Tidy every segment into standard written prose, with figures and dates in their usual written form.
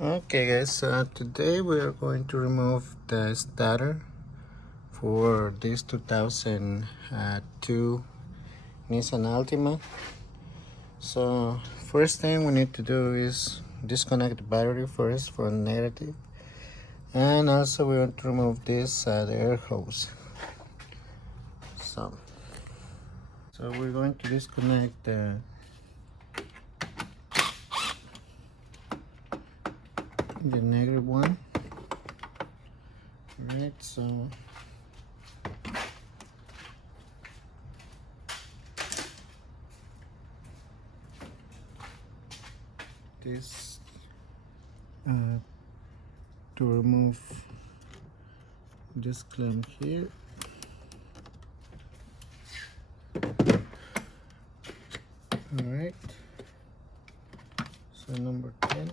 Okay guys, so today we are going to remove the starter for this 2002 Nissan Altima. So first thing we need to do is disconnect the battery first from negative, and also we want to remove this the air hose. So we're going to disconnect the negative one. Right, so this to remove this clamp here. All right, so number 10.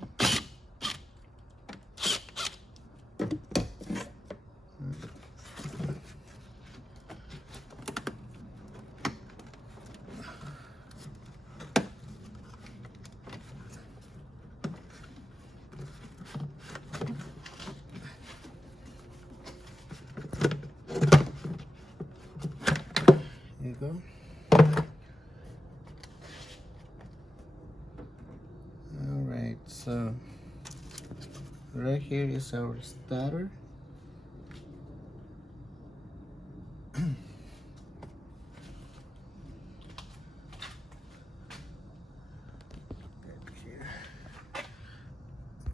There you go. Alright, so right here is our starter.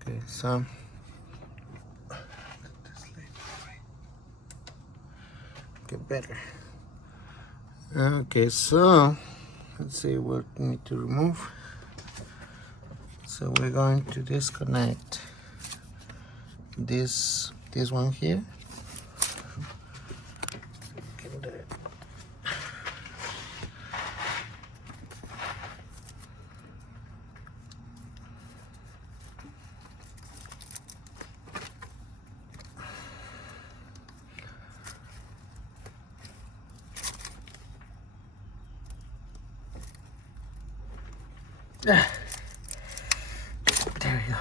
Okay, so get better. Okay, so let's see what we need to remove. So we're going to disconnect this one here. There we go.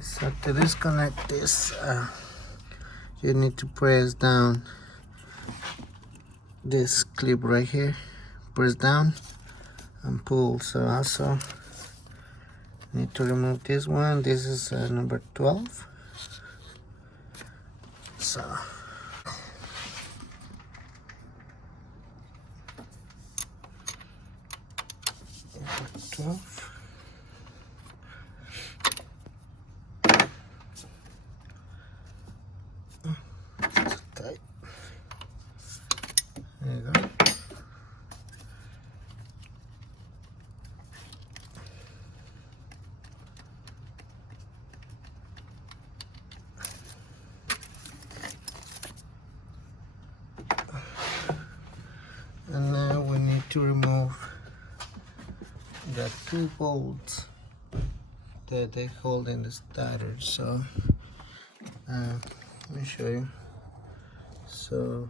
So to disconnect this, you need to press down this clip right here. Press down and pull. So also need to remove this one. This is number 12. So number 12. Tight. There you go. And now we need to remove the 2 bolts that they hold in the starter. So let me show you. So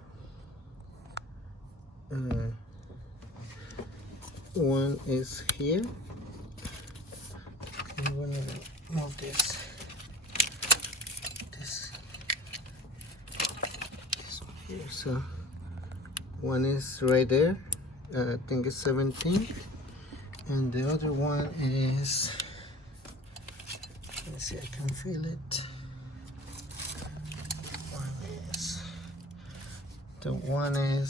one is here. I'm gonna move this one here. So one is right there. I think it's 17, and the other one is, let's see, I can feel it. The other one is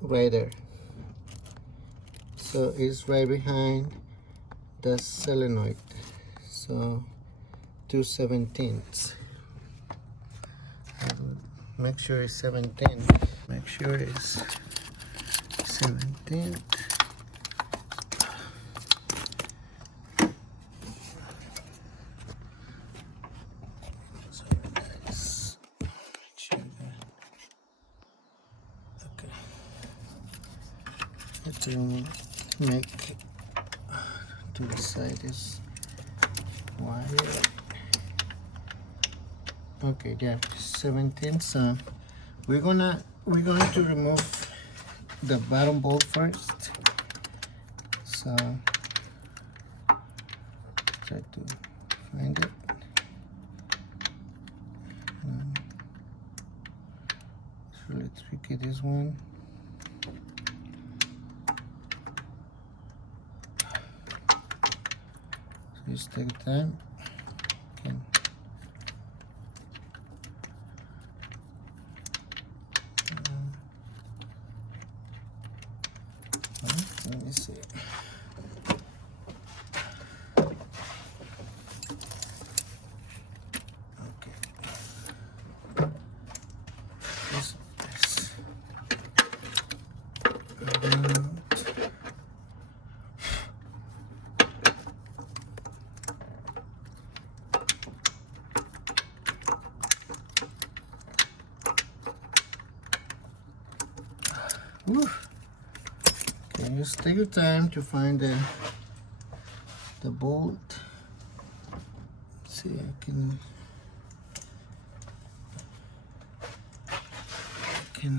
right there. So it's right behind the solenoid. So 2/17. Make sure it's 17. Make sure it's 17. To make to the side is wire. Okay, yeah, 17. So we're going to remove the bottom bolt first. So try to find it. It's really tricky, this one. So just take time. Okay. Let me see. Okay. This. Woo. Okay, just take your time to find the bolt. Let's see, I can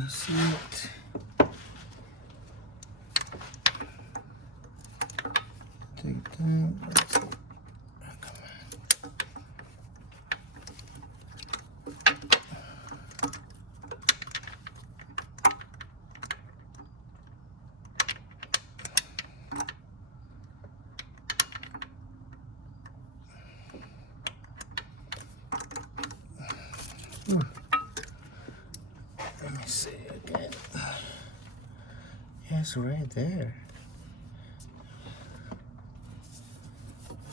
see it. Take time. Let's see. Come on. Let me see again. Yes, right there.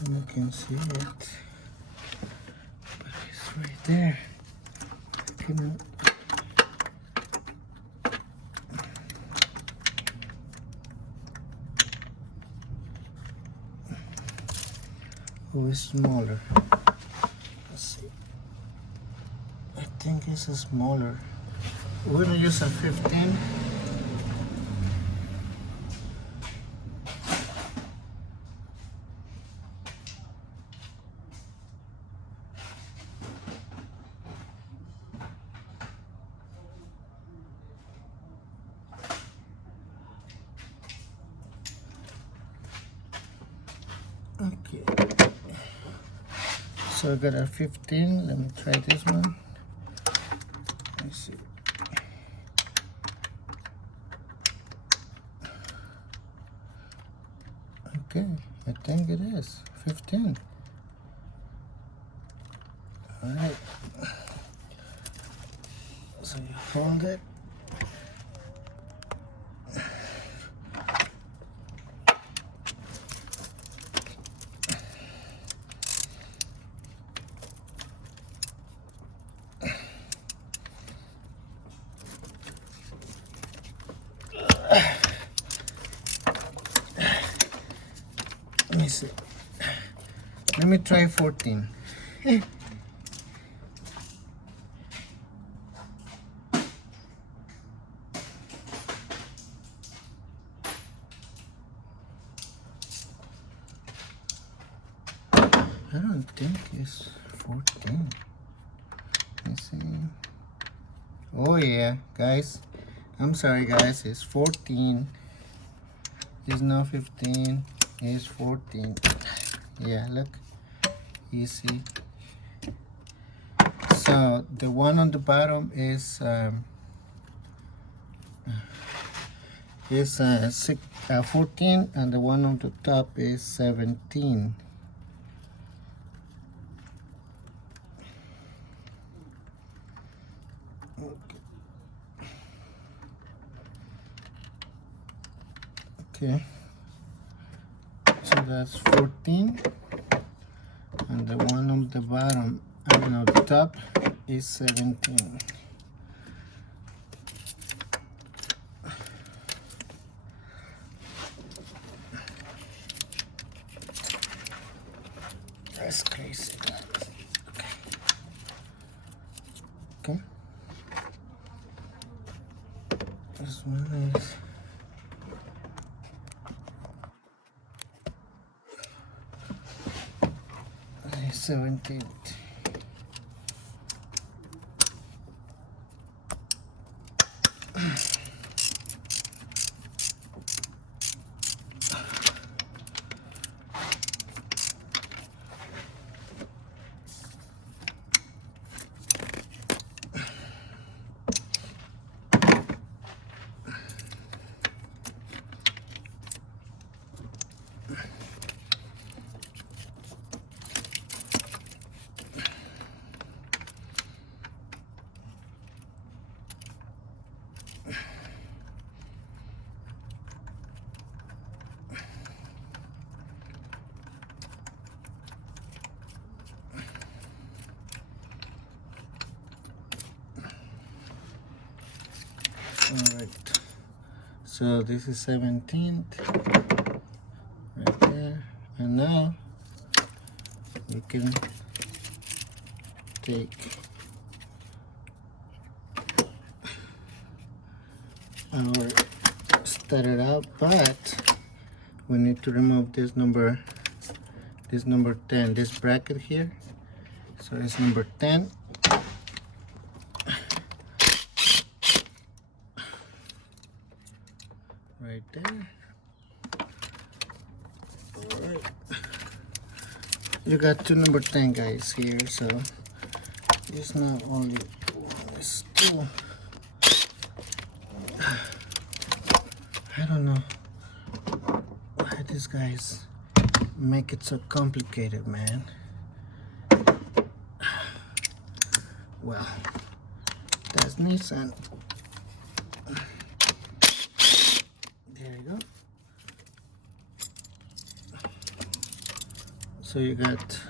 You can see it. But it's right there. I can. Oh, it's smaller. Let's see. I think it's a smaller. We're gonna use a 15. Okay. So I got a 15. Let me try this one. Let's see. Okay, I think it is 15. All right. So you hold it. Let me see. Let me try 14. I don't think it's 14. Let's see. Oh yeah, guys. I'm sorry, guys. It's 14. It's not 15. It's 14. Yeah, look. You see. So the one on the bottom is 14, and the one on the top is 17. Okay, so that's 14, and the one on the bottom, I mean on the top, is 17. That's crazy. Okay. This one is 17th. So this is 17th right there, and now we can take our starter out, but we need to remove this number 10, this bracket here. So it's number 10. Right there. Alright. You got two number 10 guys here, so it's not only one, it's two. I don't know why these guys make it so complicated, man. Well, that's Nissan. There you go. So you got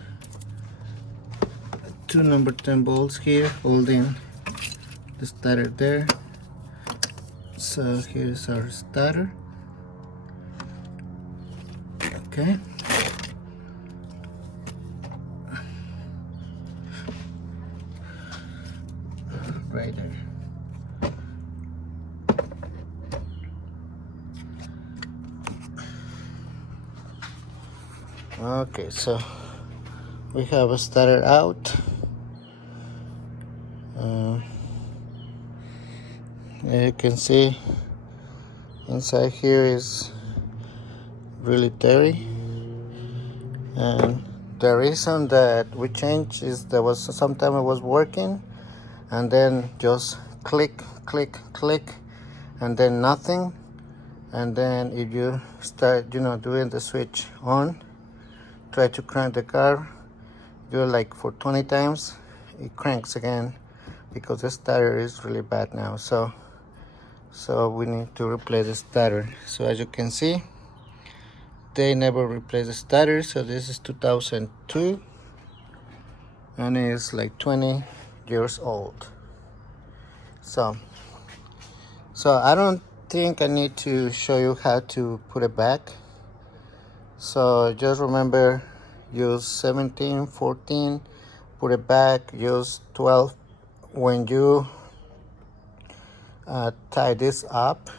two number 10 bolts here holding the starter there. So here's our starter. Okay. Right there. Okay, so we have a starter out. You can see inside here is really dirty, and the reason that we changed is there was sometime it was working and then just click and then nothing, and then if you start doing the switch on, try to crank the car, do it like for 20 times, it cranks again because the starter is really bad now. So we need to replace the starter. So as you can see, they never replaced the starter. So this is 2002 and it's like 20 years old. So I don't think I need to show you how to put it back. So just remember, use 17, 14, put it back, use 12 when you tie this up.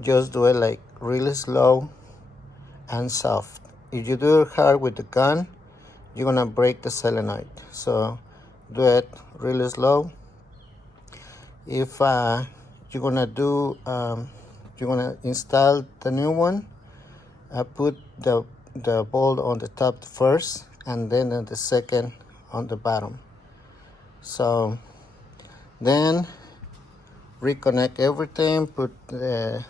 Just do it like really slow and soft. If you do it hard with the gun, you're gonna break the solenoid. So do it really slow. If you're gonna install the new one, put the bolt on the top first and then the second on the bottom. So then reconnect everything, put the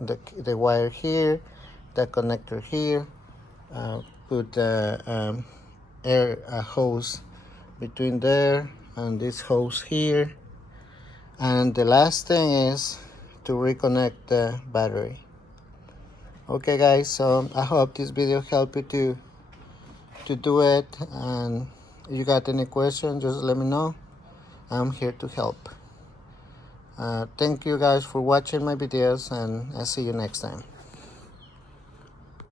wire here, the connector here, put the air hose between there and this hose here, and the last thing is to reconnect the battery. Okay guys, so I hope this video helped you to do it, and if you got any questions, just let me know. I'm here to help. Thank you guys for watching my videos, and I'll see you next time.